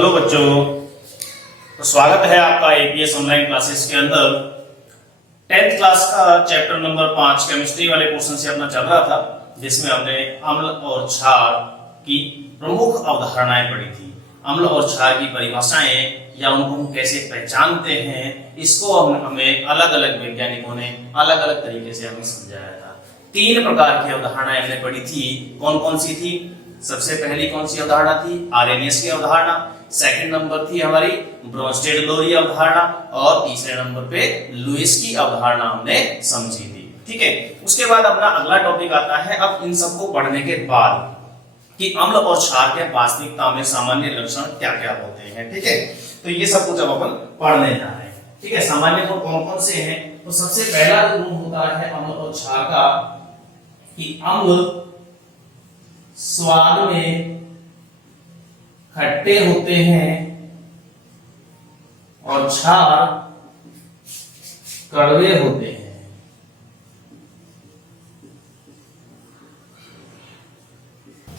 Hello बच्चों, तो स्वागत है आपका एपीएस ऑनलाइन क्लासेस के अंदर। 10th क्लास का चैप्टर नंबर 5 केमिस्ट्री वाले पोर्शन से अपना चल रहा था, जिसमें हमने अम्ल और क्षार की प्रमुख अवधारणाएं पढ़ी थी। अम्ल और क्षार की परिभाषाएं या उनको हम कैसे पहचानते हैं, इसको हमें अलग अलग वैज्ञानिकों ने अलग अलग तरीके से हमें समझाया था। 3 प्रकार की अवधारणाएं हमने पढ़ी थी। कौन कौन सी थी? सबसे पहली कौन सी अवधारणा थी? आर्रेनियस की अवधारणा। सेकंड नंबर थी हमारी ब्रोंस्टेड-लोरी अवधारणा, और तीसरे नंबर पे लुईस की अवधारणा हमने समझी थी। ठीक है, उसके बाद अपना अगला टॉपिक आता है अब इन सबको पढ़ने के बाद कि अम्ल और क्षार के वास्तविकता में सामान्य लक्षण क्या क्या होते हैं। ठीक है, तो ये सब कुछ अब अपन पढ़ने जा रहे हैं। ठीक है, सामान्य गुण कौन कौन से हैं? तो सबसे पहला गुण होता है अम्ल और क्षार का कि अम्ल स्वाद में खट्टे होते हैं और क्षार कड़वे होते हैं।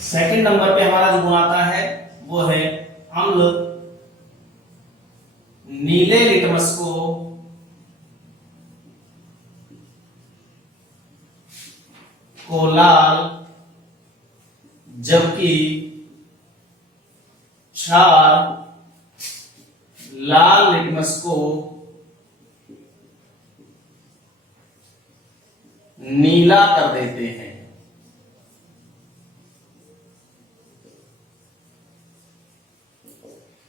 सेकंड नंबर पे हमारा जो गुण आता है वो है अम्ल नीले लिटमस को लाल, जबकि क्षार लाल लिटमस को नीला कर देते हैं।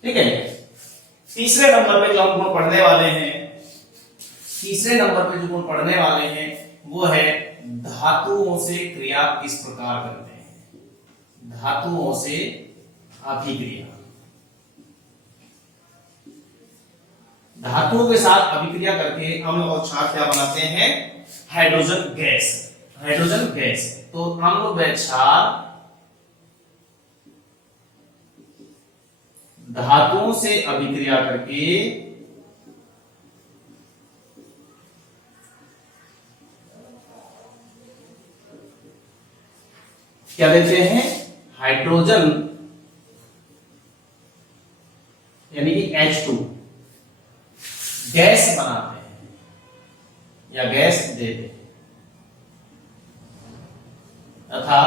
ठीक है, तीसरे नंबर पे जो हम गुण पढ़ने वाले हैं, तीसरे नंबर पे जो गुण पढ़ने वाले हैं वो है धातुओं से क्रिया किस प्रकार करते हैं। धातुओं से अभिक्रिया। धातुओं के साथ अभिक्रिया करके अम्ल और क्षार क्या बनाते हैं? Hydrogen gas. Hydrogen gas. तो अम्ल व क्षार धातुओं से अभिक्रिया करके क्या देते हैं? हाइड्रोजन यानी कि H2 गैस बनाते हैं या गैस देते हैं, तथा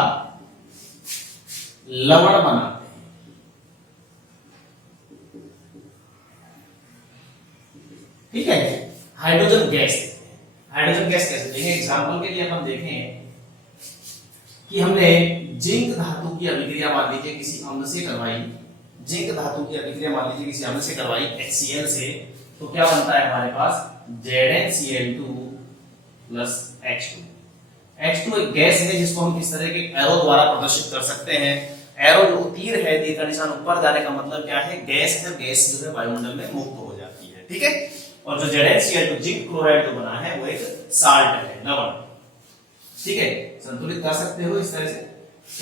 लवण बनाते हैं। ठीक है, हाइड्रोजन गैस देते हैं। हाइड्रोजन गैस कैसे देंगे? एग्जाम्पल के लिए हम देखें कि हमने जिंक धातु की अभिक्रिया मान लीजिए किसी अम्ल से करवाई, जिंक धातु की अभिक्रिया मान लीजिए किसी अम्ल से करवाई HCl से, तो क्या बनता है हमारे पास? ZnCl2 plus H2। H2 एक गैस है जिसको हम किस तरह के एरो द्वारा प्रदर्शित कर सकते हैं। एरो जो तीर है, तीर का निशान ऊपर जाने का मतलब क्या है? गैस है, गैस जो है वायुमंडल में मुक्त हो जाती है। ठीक है, और जो ZnCl2 जिंक क्लोराइड जो बना है वो एक साल्ट है, लवण। ठीक है, संतुलित कर सकते हो इस तरह से।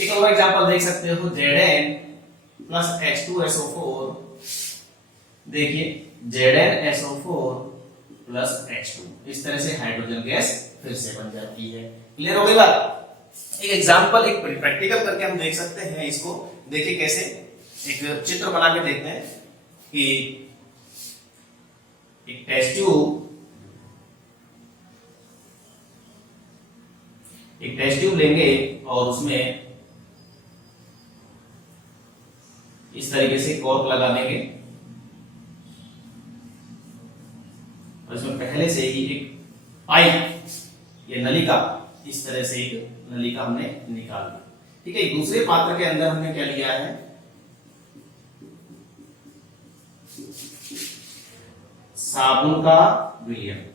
एक और एग्जांपल देख सकते हो, Zn प्लस H2SO4। देखिए ZnSO4 प्लस H2, इस तरह से हाइड्रोजन गैस फिर से बन जाती है। क्लियर हो गई बात? एक एग्जांपल, एक प्रैक्टिकल करके हम देख सकते हैं इसको। देखिए कैसे, एक चित्र बना के देखते हैं कि एक टेस्ट ट्यूब लेंगे और उसमें इस तरीके से कॉर्क लगा देंगे, और इसमें पहले से ही एक पाइप, ये नलिका, इस तरह से एक नलिका हमने निकाल दी। ठीक है, दूसरे पात्र के अंदर हमने क्या लिया है? साबुन का विलयन।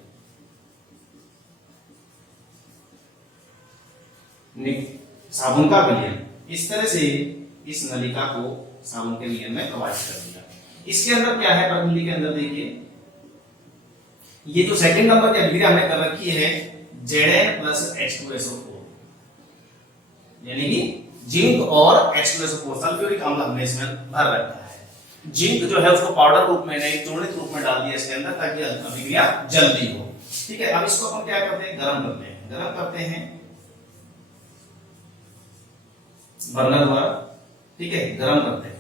साबुन का विलयन इस तरह से इस नलिका को साबुन के विलयन में प्रवाहित कर दिया। इसके अंदर क्या है? प्रणाली के अंदर देखिए, ये जो सेकंड नंबर की अभिक्रिया हमने कर रखी है Zn प्लस H2SO4, यानी कि जिंक और H2SO4 सल्फ्यूरिक अम्ल हमने इसमें भर रखा है। जिंक जो है उसको पाउडर रूप में नहीं, चूर्णित रूप में डाल दिया इसके अंदर ताकि अभिक्रिया जल्दी हो। ठीक है, अब इसको हम क्या करते हैं? गर्म करते हैं। गर्म करते हैं बर्नर द्वारा। ठीक है, गर्म करते हैं।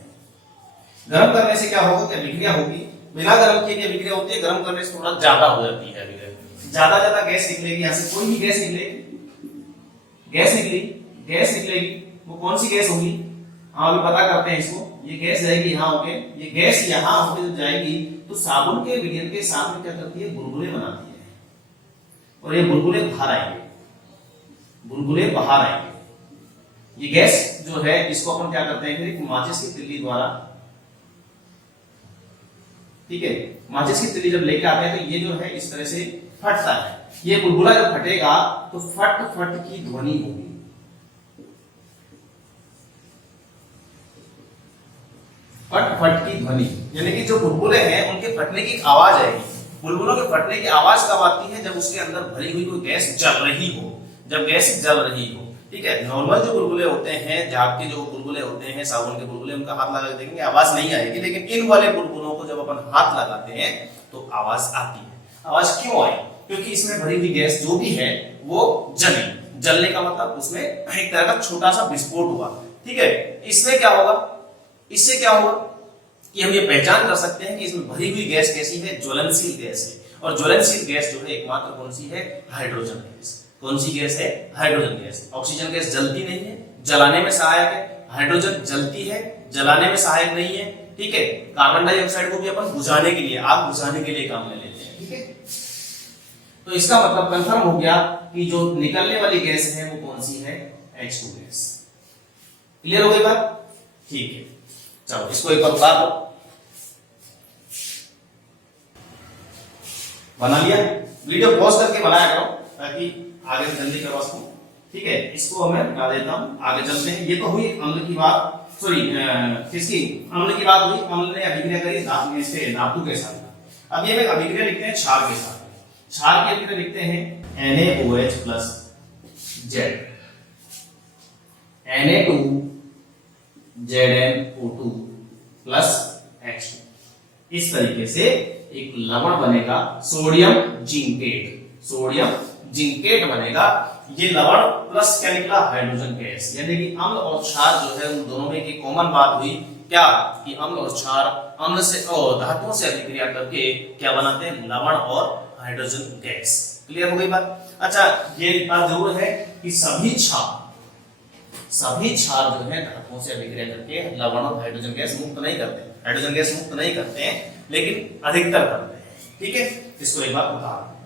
गर्म करने से क्या होगा कि अभिक्रिया होगी, बिना गर्म किए अभिक्रिया होती है, गर्म करने से थोड़ा ज्यादा हो जाती है अभिक्रिया, ज्यादा ज्यादा गैस निकलेगी, यहाँ से कोई भी गैस निकलेगी, गैस निकलेगी, वो कौन सी गैस होगी, हाँ अभी पता करते हैं इसको। ये गैस जाएगी यहाँ होके, ये गैस यहाँ होके जब जाएगी तो साबुन के विलयन के साथ में क्या करती है, बुलबुले बनाती है, और ये बुलबुले बाहर आएंगे, बुलबुले बाहर आएंगे। ये गैस जो है इसको अपन क्या करते हैं फिर एक माचिस की तिल्ली द्वारा, ठीक है, माचिस की तिल्ली जब लेके आते हैं तो ये जो है इस तरह से फटता है। ये बुलबुला जब फटेगा तो फट फट की ध्वनि होगी, फट फट की ध्वनि, यानी कि जो बुलबुले हैं उनके फटने की आवाज आएगी। बुलबुलों के फटने की आवाज कब आती है, जब उसके अंदर भरी हुई कोई गैस जल रही हो, जब गैस जल रही हो, ठीक है। नॉर्मल जो बुलबुले होते हैं, झाग के जो बुलबुले होते हैं, साबुन के बुलबुले, उनका हाथ लगा के देखेंगे आवाज नहीं आएगी, लेकिन इन वाले बुलबुलों को जब अपन हाथ लगाते हैं तो आवाज आती है। आवाज क्यों आई, क्योंकि इसमें भरी हुई गैस जो भी है वो जली, जलने का मतलब उसमें एक तरह का छोटा सा विस्फोट हुआ, ठीक है। इसमें क्या होगा, इससे क्या होगा कि हम ये पहचान कर सकते हैं कि इसमें भरी हुई गैस कैसी है, ज्वलनशील गैस है, और ज्वलनशील गैस जो है एकमात्र कौन सी है, हाइड्रोजन गैस। कौन सी गैस है, हाइड्रोजन गैस। ऑक्सीजन गैस जलती नहीं है, जलाने में सहायक है, हाइड्रोजन जलती है, जलाने में सहायक नहीं है, ठीक है। कार्बन डाइऑक्साइड को भी अपन बुझाने के लिए, आग बुझाने के लिए काम में लेते हैं, ठीक है। तो इसका मतलब कंफर्म हो गया कि जो निकलने वाली गैस है वो कौन सी है, H2 गैस। क्लियर हो गई बात, ठीक है। चलो इसको एक बार उतार लो, बना लिया, वीडियो पॉज करके बनाया करो ताकि आगे जल्दी करवा सकूं, ठीक है। इसको मैं बता देता हूं, आगे चलते हैं। ये तो हुई अम्ल की बात, सॉरी किसकी, अम्ल की बात हुई, अम्ल ने अभिक्रिया करी धातु के साथ। अब ये में अभिक्रिया लिखते हैं क्षार के साथ, क्षार की अभिक्रिया लिखते हैं NaOH plus Z, Na2ZnO2 plus H2। इस तरीके से एक लवण बनेगा, सोडियम जिंकेट, सोडियम जिंकेट बनेगा। ये लवण प्लस क्या निकला, हाइड्रोजन गैस। यानी कि अम्ल और क्षार जो है उन दोनों में एक कॉमन बात हुई, क्या कि अम्ल और क्षार अम्ल से और धातुओं से अभिक्रिया करके क्या बनाते हैं, लवण और हाइड्रोजन गैस। क्लियर हो गई बात। अच्छा ये बात जरूर है कि सभी क्षार जो है धातुओं से अभिक्रिया करके लवण और हाइड्रोजन गैस मुक्त नहीं करते, हाइड्रोजन गैस मुक्त नहीं करते हैं, लेकिन अधिकतर करते हैं, ठीक है। इसको एक बार उतार,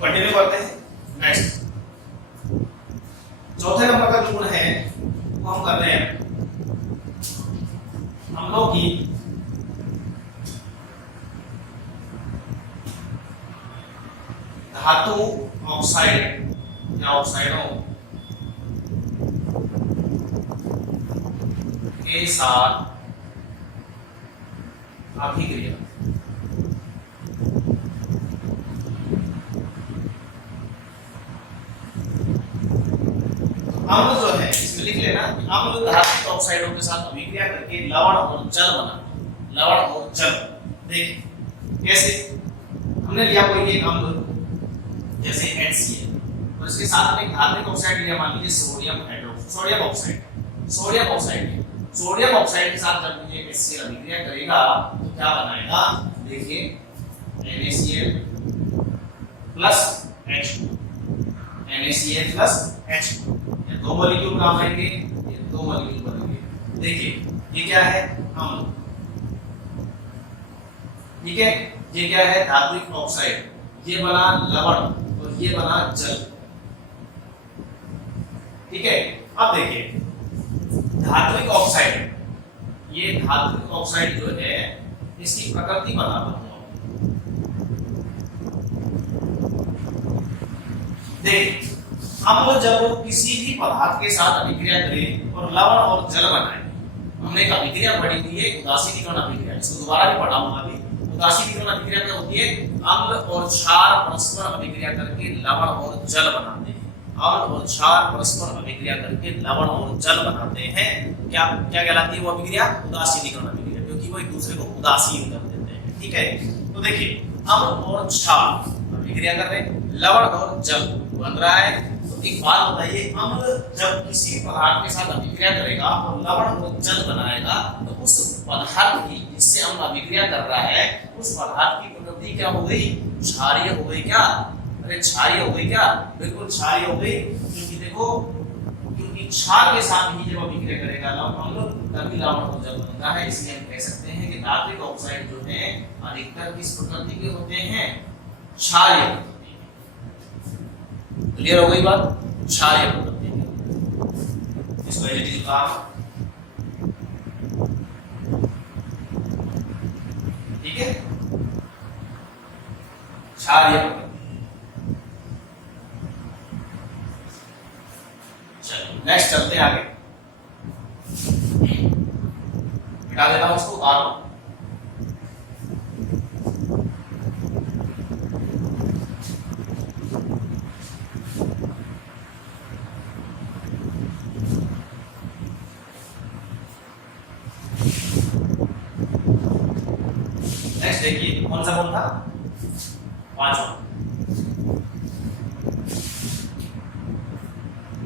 कंटिन्यू करते हैं। नेक्स्ट चौथे नंबर का जो गुण है वो हम कर रहे हैं अम्लों की धातु ऑक्साइड या ऑक्साइडों के साथ अभिक्रिया। अम्ल जो है इसमें लिख लेना, अम्ल धातु ऑक्साइडों के साथ अभिक्रिया करके लवण और जल बना, लवण और जल। देखिए कैसे, हमने लिया कोई एक अम्ल जैसे HCl, और इसके साथ में धात्विक ऑक्साइड लिया, मान लीजिए सोडियम ऑक्साइड के साथ जब ये HCl अभिक्रिया करेगा तो क्या बनाएगा, देखिए NaCl plus H2, NaCl plus H2, ये दो मॉलिक्यूल काम आएंगे, ये दो मॉलिक्यूल बनेंगे। देखिए ये क्या है, अम्ल, ठीक है। ये क्या है, धात्विक ऑक्साइड, ये बना लवण और ये बना जल, ठीक है। अब देखिए धात्विक ऑक्साइड, ये धात्विक ऑक्साइड जो है इसकी प्रकृति बताता हूं। देखिए अम्ल जब किसी भी पदार्थ के साथ अभिक्रिया करे और लवण और जल बनाए, हमने एक अभिक्रिया पढ़ी हुई है उदासीनीकरण अभिक्रिया, इसको दोबारा भी पढ़ा हूं अभी। उदासीनीकरण अभिक्रिया क्या होती है, अम्ल और क्षार परस्पर अभिक्रिया करके लवण और जल बनाते हैं, अम्ल और क्षार परस्पर अभिक्रिया करके लवण और जल बनाते हैं। क्या क्या कहलाती है वो अभिक्रिया? उदासीनीकरण अभिक्रिया, क्योंकि वो एक दूसरे को उदासीन कर देते हैं। ठीक है, तो देखिए अम्ल और क्षार अभिक्रिया कर रहे हैं, लवण और जल बन रहा है। तो एक बात बताइए, अम्ल जब किसी पदार्थ के साथ अभिक्रिया करेगा और लवण और जल बनाएगा तो उस पदार्थ की, जिससे अम्ल अभिक्रिया कर रहा है, उस पदार्थ की प्रकृति क्या हो गई? क्षारीय हो गई। क्या? अरे क्षारीय हो गई। क्या? बिल्कुल क्षारीय हो गई, क्योंकि देखो, क्योंकि क्षार के साथ ही जब अभिक्रिया करेगा अम्ल तभी लवण और जल बनता है। इसलिए हम कह सकते हैं कि धात्विक ऑक्साइड जो है अधिकतर किस प्रकृति के होते हैं? क्षारीय प्रकृति के। क्लियर हो गई बात? क्षारीय प्रकृति के। इसको एलईडी उतारो। ठीक है, क्षारीय प्रकृति। चलिए नेक्स्ट चलते हैं आगे। मिटा देता हूं उसको, उतारो। नेक्स्ट देखिए कौन सा था? पांचवा।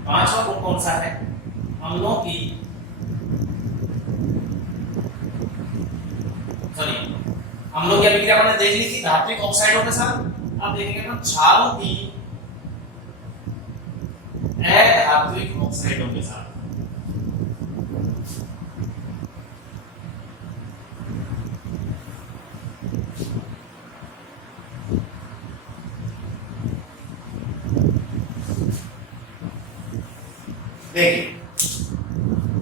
पांचवा गुण कौन सा है? अम्लों की, सॉरी, अम्लों की अभिक्रिया हमने देख ली थी धात्विक ऑक्साइडों के साथ। अब देखेंगे हम क्षारों की अधात्विक ऑक्साइडों के साथ। देखिए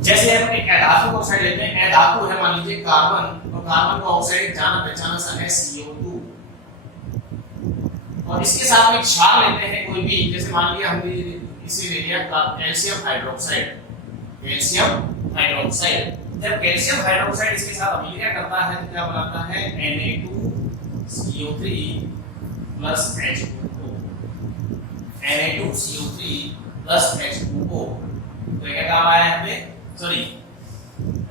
जैसे हम एक अधातु ऑक्साइड लेते हैं, अधातु है मान लीजिए कार्बन, और कार्बन का ऑक्साइड जाना पहचाना सा है CO2, और इसके साथ में क्षार लेते हैं कोई भी, जैसे मान लिया हमने इसे ले लिया कैल्शियम हाइड्रोक्साइड। कैल्शियम हाइड्रोक्साइड, जब कैल्शियम हाइड्रोक्साइड इसके साथ अभिक्रिया करता है तो क्या बनाता है? Na2CO3 plus H2O। Na2CO3 plus H2O, तो क्या काम आया यहाँ पे? सॉरी,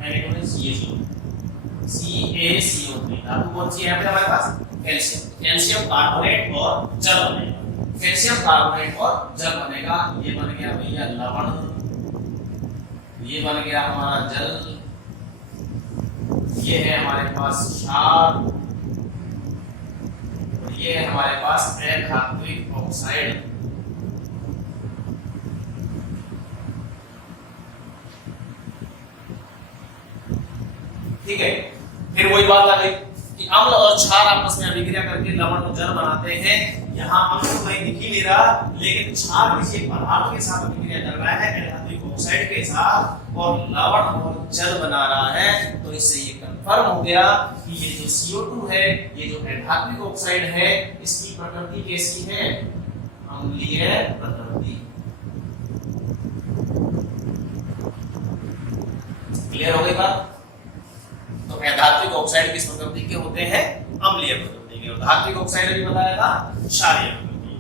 Na2 में CaCO3, धातु कौन सी है यहाँ पे हमारे पास? कैल्शियम। कैल्शियम कार्बोनेट और जल बनेगा। कैल्शियम कार्बोनेट और जल बनेगा। ये बन गया भैया लवण, ये बन गया हमारा जल, ये है हमारे पास क्षार, और ये है हमारे पास अधात्विक ऑक्साइड। ठीक है, फिर वही बात आ गई कि अम्ल और क्षार आपस में अभिक्रिया करके लवण और जल बनाते हैं। यहाँ अम्ल तो कहीं दिख ही नहीं रहा, लेकिन क्षार किसी पदार्थ के साथ अभिक्रिया कर रहा है अधात्विक ऑक्साइड के साथ, और लवण और जल बना रहा है। तो इससे ये कंफर्म हो गया कि ये जो CO2 है, ये जो अधात्विक ऑक्साइड है, इसकी प्रकृति कैसी है? अम्लीय प्रकृति। क्लियर हो गई बात? तो धात्विक ऑक्साइड किस प्रकृति के होते हैं? अम्लीय प्रकृति के। और धात्विक ऑक्साइड अभी बताया था क्षारीय प्रकृति।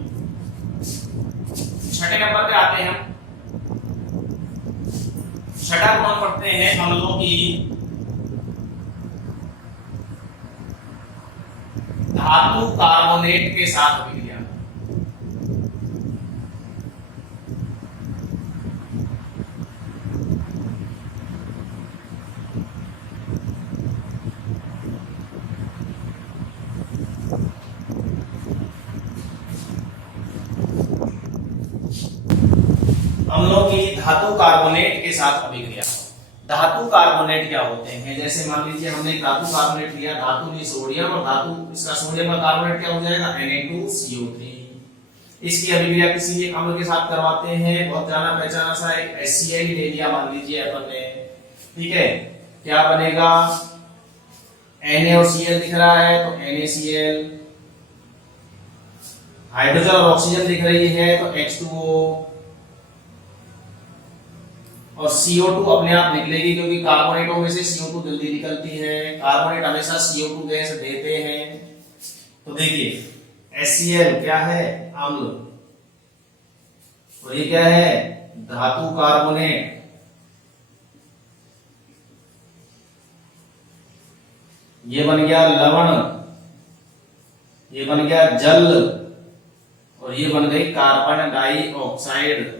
छठे नंबर पे आते हैं हम। छठा गुण पढ़ते हैं अम्लों की धातु कार्बोनेट के साथ अभिक्रिया। अम्लों की धातु कार्बोनेट के साथ अभिक्रिया। धातु कार्बोनेट क्या होते हैं? जैसे मान लीजिए हमने धातु कार्बोनेट लिया, धातु ली सोडियम, और धातु इसका सोडियम का कार्बोनेट क्या हो जाएगा? Na2CO3। इसकी अभिक्रिया किसी एक अम्ल के साथ करवाते हैं, बहुत जाना पहचाना सा एक HCl ले लिया मान लीजिए अपन ने। ठीक है, क्या बनेगा? Na और Cl दिख रहा है तो NaCl, हाइड्रोजन और ऑक्सीजन दिख रही है तो H2O, और CO2 अपने आप निकलेगी क्योंकि कार्बोनेटों में से CO2 जल्दी निकलती है। कार्बोनेट हमेशा CO2 गैस देते हैं। तो देखिए HCl क्या है? अम्ल, और ये क्या है, धातु कार्बोनेट। ये बन गया लवण, ये बन गया जल, और ये बन गई कार्बन डाइऑक्साइड।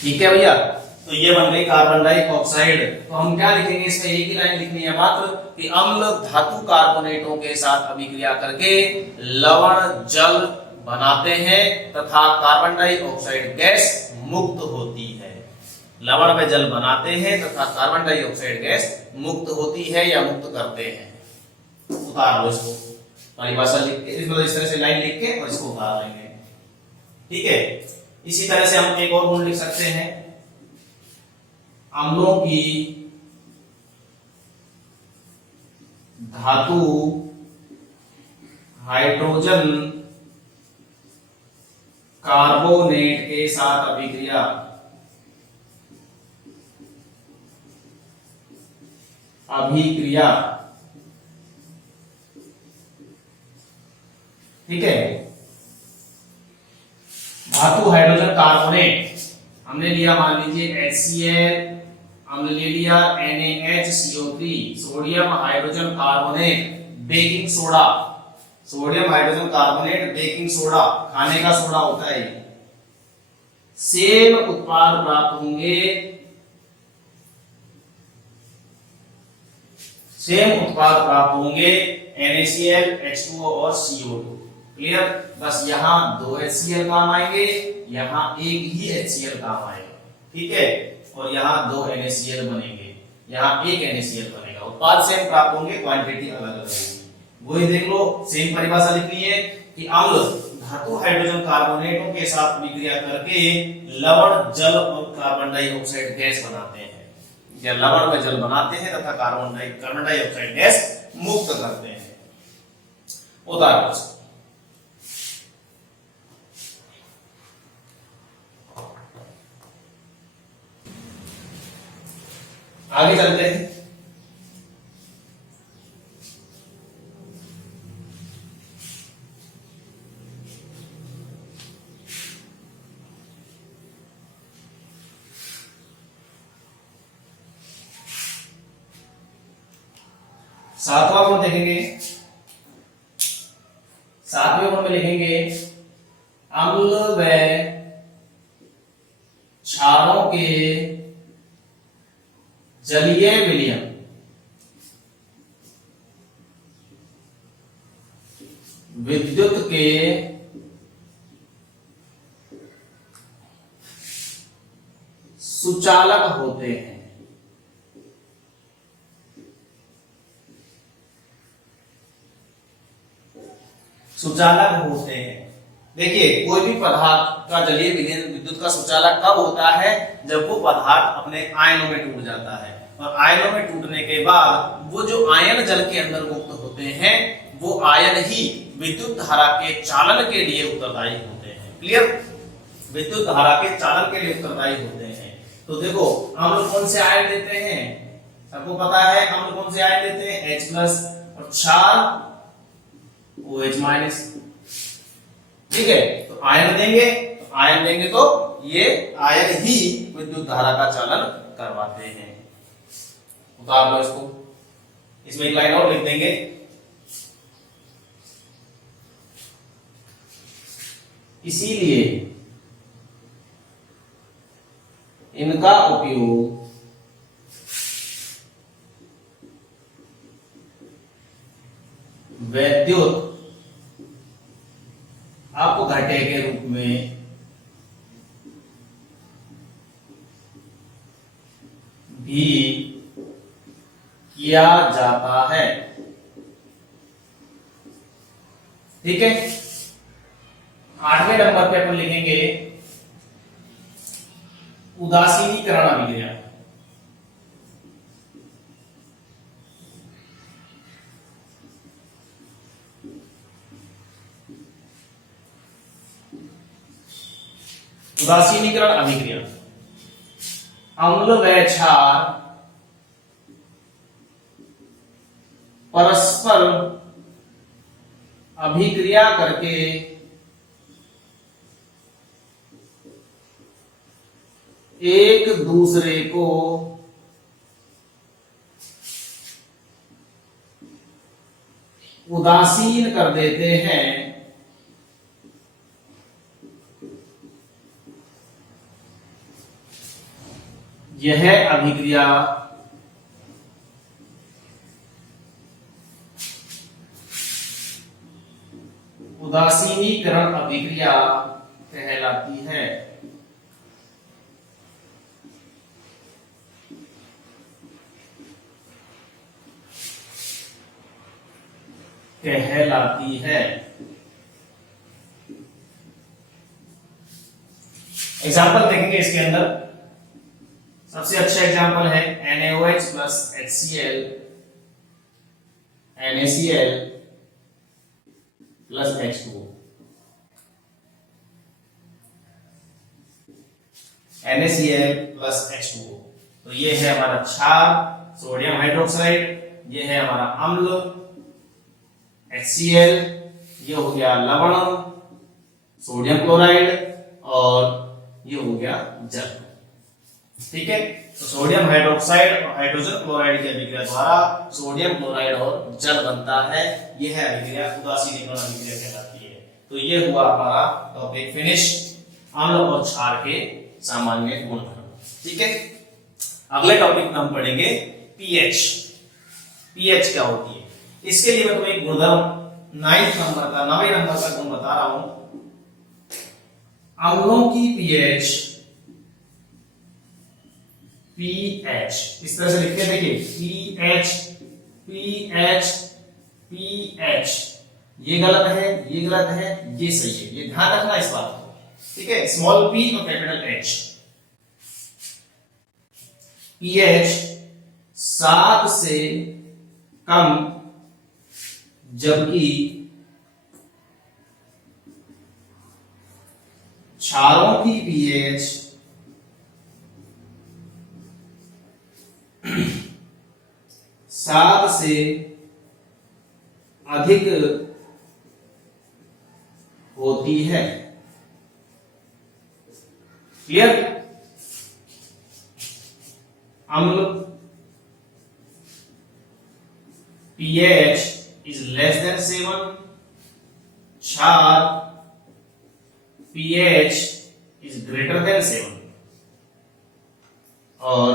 ठीक है भैया, तो ये बन गई कार्बन डाइऑक्साइड। तो हम क्या लिखेंगे इसमें, एक ही लाइन लिखनी है मात्र कि अम्ल धातु कार्बोनेटों के साथ अभिक्रिया करके लवण जल बनाते हैं तथा कार्बन डाइऑक्साइड गैस मुक्त होती है। लवण में जल बनाते हैं तथा कार्बन डाइऑक्साइड गैस मुक्त होती है या मुक्त करते हैं। उतार लो इसको, परिभाषा लिख के, मतलब इस तरह से लाइन लिख के और इसको उतार लेंगे। ठीक है, इसी तरह से हम एक और गुण लिख सकते हैं, अम्लों की धातु हाइड्रोजन कार्बोनेट के साथ अभिक्रिया ठीक है। धातु हाइड्रोजन कार्बोनेट हमने लिया, मान लीजिए HCl, हमने ले लिया NaHCO3, sodium hydrogen carbonate, baking soda, sodium hydrogen carbonate, baking soda, खाने का सोडा होता है। सेम उत्पाद प्राप्त होंगे, सेम उत्पाद प्राप्त होंगे NaCl, H2O और CO2। क्लियर, बस यहाँ 2 HCl काम आएंगे, यहाँ एक ही HCl काम आएगा। ठीक है, और यहाँ 2 NaCl बनेंगे, यहाँ एक NaCl बनेगा। उत्पाद सेम प्राप्त होंगे, क्वांटिटी अलग अलग होगी। वही देख लो, सेम परिभाषा लिखनी है कि अम्ल धातु हाइड्रोजन कार्बोनेटों के साथ अभिक्रिया करके लवण जल और कार्बन डाइऑक्साइड गैस बनाते हैं, या लवण में जल बनाते हैं तथा कार्बन डाइऑक्साइड गैस मुक्त करते हैं। उदाहरण आगे चलते हैं। सातवां गुण देखेंगे, सातवें गुण में लिखेंगे अम्ल व क्षारों के जलीय विलयन विद्युत के सुचालक होते हैं। सुचालक होते हैं। देखिए, कोई भी पदार्थ का जलीय विलयन विद्युत का सुचालक कब होता है, जब वो पदार्थ अपने आयनों में टूट जाता है, और आयनों में टूटने के बाद वो जो आयन जल के अंदर मुक्त होते हैं, वो आयन ही विद्युत धारा के चालन के लिए उत्तरदायी होते हैं। क्लियर, विद्युत धारा के चालन के लिए उत्तरदायी होते हैं। तो देखो, अम्ल कौन से आयन देते हैं, सबको पता है अम्ल कौन से आयन देते हैं, H+ और क्षार OH-। ठीक है, तो आयन देंगे तो ये आयन ही विद्युत धारा का चालन करवाते हैं। उतार लो इसको, इसमें एक लाइन और लिख देंगे, इसीलिए इनका उपयोग विद्युत अपघट्य के रूप में भी किया जाता है। ठीक है, 8वें नंबर पे अपन लिखेंगे उदासीनीकरण अभिक्रिया। उदासीनीकरण अभिक्रिया, अम्ल व क्षार परस्पर अभिक्रिया करके एक दूसरे को उदासीन कर देते हैं, यह अभिक्रिया उदासीनीकरण अभिक्रिया कहलाती है। एग्जाम्पल देखेंगे इसके अंदर। सबसे अच्छा एग्जाम्पल है NaOH plus HCl, NaCl plus H2O। NaCl plus H2O, तो ये है हमारा क्षार सोडियम हाइड्रोक्साइड, ये है हमारा अम्ल HCl, ये हो गया लवण सोडियम क्लोराइड, और ये हो गया जल। ठीक है, तो सोडियम हाइड्रोक्साइड और हाइड्रोजन क्लोराइड की अभिक्रिया द्वारा सोडियम क्लोराइड और जल बनता है। यह अभिक्रिया उदासीनीकरण अभिक्रिया कहलाती है। तो ये हुआ हमारा टॉपिक फिनिश, अम्ल और क्षार के सामान्य गुणधर्म। ठीक है, अगले टॉपिक में हम पढ़ेंगे पीएच। पीएच क्या होती है, इसके लिए मैं तुम्हें एक गुणधर्म 9वें नंबर का गुण बता रहा हूं। अम्लों की पीएच, पीएच इस तरह से लिखते हैं, देखिए पीएच पीएच पीएच, ये गलत है, ये गलत है, ये सही है, ये ध्यान रखना इस बात को। ठीक है, स्मॉल पी और कैपिटल एच। पीएच 7 से कम, जबकि क्षारों की पीएच 7 से अधिक होती है। क्लियर? अम्ल pH is less than 7, क्षार pH is greater than 7, और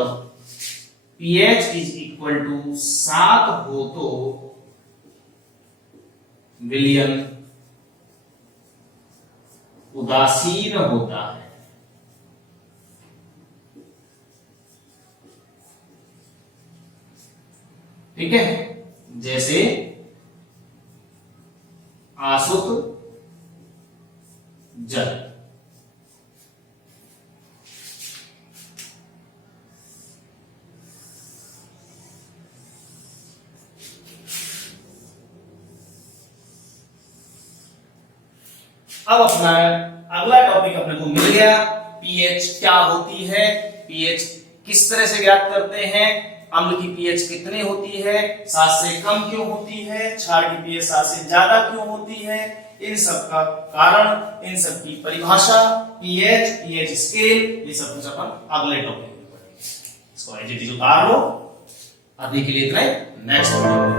pH is equal to 7 हो तो विलयन उदासीन होता है। ठीक है, जैसे आसुत जल। अब अपना अगला टॉपिक अपने को मिल गया, पीएच क्या होती है, पीएच किस तरह से ज्ञात करते हैं, अम्ल की पीएच कितनी होती है, 7 से कम क्यों होती है, क्षार की पीएच 7 से ज्यादा क्यों होती है, इन सब का कारण, इन सब की परिभाषा, पीएच, पीएच स्केल, ये सब कुछ अपन अगले टॉपिक में पढ़ेंगे। इसको एज इट इज उतार लो। अभी के लिए इतना ही, नेक्स्ट वीडियो